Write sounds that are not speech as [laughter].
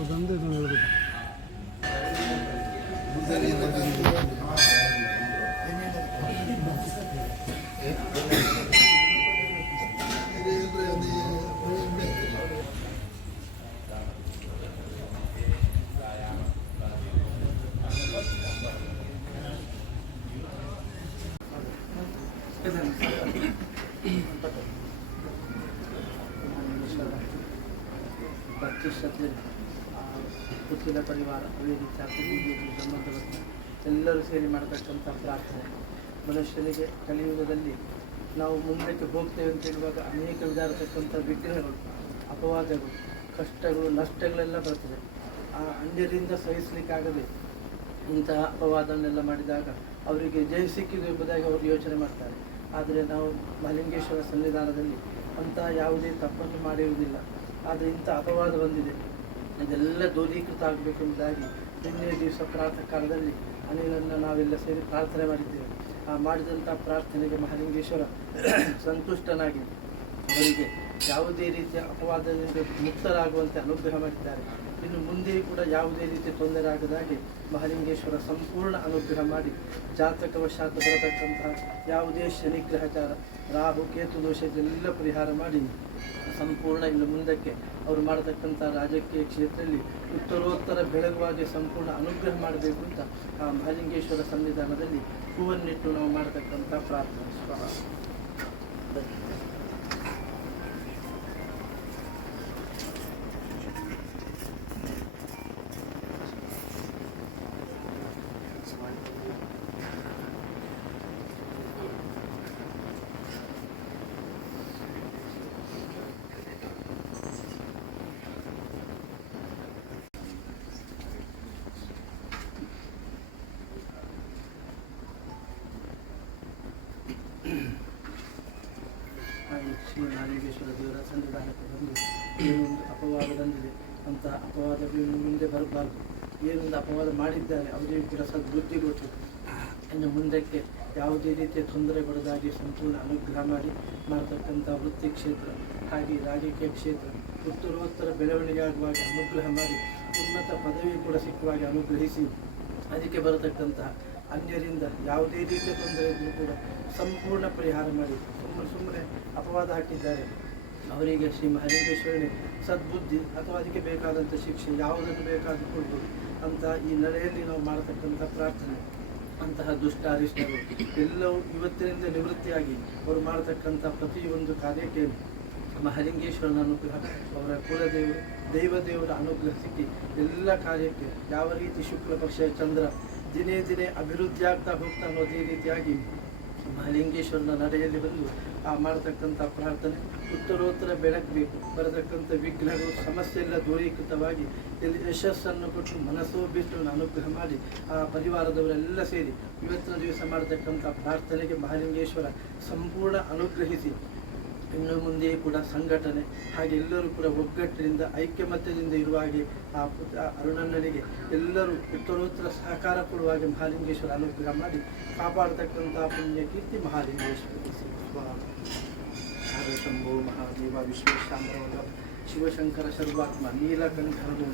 ಅದೊಂದು ಇದನ್ನು ಹೇಳ್ಬೇಕು ಪ್ರತಿಷ್ಠತೆ ಕುಟಿಲ ಪರಿವಾರ ಅದೇ ರೀತಿ ಅತಿಥಿಗೆ ಸಂಬಂಧಪಟ್ಟ ಎಲ್ಲರೂ ಸೇರಿ ಮಾಡತಕ್ಕಂಥ ಪ್ರಾರ್ಥನೆ. ಮನುಷ್ಯನಿಗೆ ಕಲಿಯುಗದಲ್ಲಿ ನಾವು ಮುಂದಕ್ಕೆ ಹೋಗ್ತೇವೆ ಅಂತ ಹೇಳುವಾಗ ಅನೇಕ ವಿಧಾರತಕ್ಕಂಥ ವಿಗ್ರಹಗಳು ಅಪವಾದಗಳು, ಕಷ್ಟಗಳು, ನಷ್ಟಗಳೆಲ್ಲ ಬರ್ತದೆ. ಆ ಅನ್ಯರಿಂದ ಸಹಿಸಲಿಕ್ಕಾಗದೆ ಇಂತಹ ಅಪವಾದವನ್ನೆಲ್ಲ ಮಾಡಿದಾಗ ಅವರಿಗೆ ಜಯ ಸಿಕ್ಕಿದೆ ಎಂಬುದಾಗಿ ಅವರು ಯೋಚನೆ ಮಾಡ್ತಾರೆ. ಆದರೆ ನಾವು ಮಹಲಿಂಗೇಶ್ವರ ಸನ್ನಿಧಾನದಲ್ಲಿ ಅಂತಹ ಯಾವುದೇ ತಪ್ಪನ್ನು ಮಾಡಿರುವುದಿಲ್ಲ. ಆದರೆ ಇಂಥ ಅಪವಾದ ಬಂದಿದೆ. ಇದೆಲ್ಲ ದೂರೀಕೃತ ಆಗಬೇಕೆಂಬುದಾಗಿ ನಿನ್ನೆ ದಿವಸ ಪ್ರಾತಃ ಕಾಲದಲ್ಲಿ ಅನಿಲನ್ನು ನಾವೆಲ್ಲ ಸೇರಿ ಪ್ರಾರ್ಥನೆ ಮಾಡಿದ್ದೇವೆ. ಆ ಮಾಡಿದಂಥ ಪ್ರಾರ್ಥನೆಗೆ ಮಹಾಲಿಂಗೇಶ್ವರ [coughs] ಸಂತುಷ್ಟನಾಗಿ ಅವರಿಗೆ ಯಾವುದೇ ರೀತಿಯ ಅಪವಾದದಿಂದ ಮುಕ್ತರಾಗುವಂತೆ ಅನುಗ್ರಹ ಮಾಡಿದ್ದಾರೆ ಇನ್ನು ಮುಂದೆಯೂ ಕೂಡ ಯಾವುದೇ ರೀತಿಯ ತೊಂದರೆ ಆಗದಾಗಿ ಮಹಾಲಿಂಗೇಶ್ವರ ಸಂಪೂರ್ಣ ಅನುಗ್ರಹ ಮಾಡಿ ಜಾತಕವಶಾತ್ ಬರತಕ್ಕಂತಹ ಯಾವುದೇ ಶನಿಗ್ರಹಚಾರ ರಾಹು, ಕೇತು ದೋಷ ಇದೆಲ್ಲ ಪರಿಹಾರ ಮಾಡಿ ಸಂಪೂರ್ಣ ಇನ್ನು ಮುಂದಕ್ಕೆ ಅವರು ಮಾಡತಕ್ಕಂಥ ರಾಜಕೀಯ ಕ್ಷೇತ್ರದಲ್ಲಿ ಉತ್ತರೋತ್ತರ ಬೆಳಗುವಾಗೆ ಸಂಪೂರ್ಣ ಅನುಗ್ರಹ ಮಾಡಬೇಕು ಅಂತ ಆ ಮಹಾಲಿಂಗೇಶ್ವರ ಸಂವಿಧಾನದಲ್ಲಿ ಹೂವನ್ನಿಟ್ಟು ನಾವು ಮಾಡತಕ್ಕಂಥ ಪ್ರಾರ್ಥನೆ ಸ್ವಾಹ. ಹಾಗೆ ಶ್ರೀ ಮಹಾಲಿಂಗೇಶ್ವರ ದೇವರ ಸನ್ನಿಧಾನಕ್ಕೆ ಬಂದು ಏನೊಂದು ಅಪವಾದ ಬಂದಿದೆ ಅಂತ ಅಪವಾದಗಳು ಮುಂದೆ ಬರಬಾರ್ದು. ಏನೊಂದು ಅಪವಾದ ಮಾಡಿದ್ದಾರೆ, ಅವರಿಗೆ ಕೂಡ ಸದ್ಬುದ್ಧಿ ಗೊತ್ತು. ಇನ್ನು ಮುಂದಕ್ಕೆ ಯಾವುದೇ ರೀತಿಯ ತೊಂದರೆ ಕೊಡದಾಗಿ ಸಂಪೂರ್ಣ ಅನುಗ್ರಹ ಮಾಡಿ ಮಾಡತಕ್ಕಂಥ ವೃತ್ತಿ ಕ್ಷೇತ್ರ, ಹಾಗೆ ರಾಜಕೀಯ ಕ್ಷೇತ್ರ, ಉತ್ತರೋತ್ತರ ಬೆಳವಣಿಗೆ ಆಗುವಾಗ ಅನುಗ್ರಹ ಮಾಡಿ ಉನ್ನತ ಪದವಿ ಕೂಡ ಸಿಕ್ಕುವಾಗ ಅನುಗ್ರಹಿಸಿ, ಅದಕ್ಕೆ ಬರತಕ್ಕಂತಹ ಅನ್ಯರಿಂದ ಯಾವುದೇ ರೀತಿಯ ತೊಂದರೆ ಇದ್ದರೂ ಕೂಡ ಸಂಪೂರ್ಣ ಪರಿಹಾರ ಮಾಡಿ ಸುಮ್ಮನೆ ಸುಮ್ಮನೆ ಅಪವಾದ ಹಾಕಿದ್ದಾರೆ. ಅವರಿಗೆ ಶ್ರೀ ಮಹಲಿಂಗೇಶ್ವರನೇ ಸದ್ಬುದ್ಧಿ ಅಥವಾ ಅದಕ್ಕೆ ಬೇಕಾದಂಥ ಶಿಕ್ಷೆ ಯಾವುದನ್ನು ಬೇಕಾದರೂ ಕೊಡ್ಬೋದು. ಅಂತ ಈ ನಡೆಯಲ್ಲಿ ನಾವು ಮಾಡತಕ್ಕಂಥ ಪ್ರಾರ್ಥನೆ. ಅಂತಹ ದುಷ್ಟ ಅರಿಷ್ಟರು ಎಲ್ಲವೂ ಇವತ್ತಿನಿಂದ ನಿವೃತ್ತಿಯಾಗಿ ಅವರು ಮಾಡತಕ್ಕಂಥ ಪ್ರತಿಯೊಂದು ಕಾರ್ಯಕ್ಕೆ ಮಹಲಿಂಗೇಶ್ವರನ ಅನುಗ್ರಹ, ಅವರ ಕುಲದೇವರು ದೈವದೇವರ ಅನುಗ್ರಹ ಸಿಕ್ಕಿ ಎಲ್ಲ ಕಾರ್ಯಕ್ಕೆ ಯಾವ ರೀತಿ ಶುಕ್ಲ ಪಕ್ಷ ಚಂದ್ರ ದಿನೇ ದಿನೇ ಅಭಿವೃದ್ಧಿ ಆಗ್ತಾ ಹೋಗ್ತಾ ಅದೇ ರೀತಿಯಾಗಿ ಮಹಲಿಂಗೇಶ್ವರನ ನಡೆಯಲ್ಲಿ ಬಂದು ಆ ಮಾಡತಕ್ಕಂಥ ಪ್ರಾರ್ಥನೆ, ಉತ್ತರೋತ್ತರ ಬೆಳಗಬೇಕು ಬರತಕ್ಕಂಥ ವಿಘ್ನಗಳು ಸಮಸ್ಯೆ ಎಲ್ಲ ದೂರೀಕೃತವಾಗಿ ಇಲ್ಲಿ ಯಶಸ್ಸನ್ನು ಕೊಟ್ಟು ಮನಸ್ಸೋ ಬಿಟ್ಟು ಅನುಗ್ರಹ ಮಾಡಿ ಆ ಪರಿವಾರದವರೆಲ್ಲ ಸೇರಿ ಇವತ್ತಿನ ದಿವಸ ಮಾಡತಕ್ಕಂಥ ಪ್ರಾರ್ಥನೆಗೆ ಮಹಾಲಿಂಗೇಶ್ವರ ಸಂಪೂರ್ಣ ಅನುಗ್ರಹಿಸಿ. ಇನ್ನು ಮುಂದೆಯೂ ಕೂಡ ಸಂಘಟನೆ ಹಾಗೆ ಎಲ್ಲರೂ ಕೂಡ ಒಗ್ಗಟ್ಟಿನಿಂದ, ಐಕ್ಯಮತ್ಯದಿಂದ ಇರುವ ಹಾಗೆ ಆ ಅರುಣಣ್ಣನಿಗೆ ಎಲ್ಲರೂ ಉತ್ತರೋತ್ತರ ಸಹಕಾರ ಕೊಡುವ ಹಾಗೆ ಮಹಾಲಿಂಗೇಶ್ವರ ಅನುಗ್ರಹ ಮಾಡಿ ಕಾಪಾಡತಕ್ಕಂಥ ಪುಣ್ಯ ಕೀರ್ತಿ ಮಹಾಲಿಂಗೇಶ್ವರ ಶಂಭೋ ಮಹಾದೇವ ವಿಶ್ವೇಶಾಂಬರವಲ್ಲ ಶಿವಶಂಕರ ಸರ್ವಾತ್ಮ ನೀಲಕಂಠನು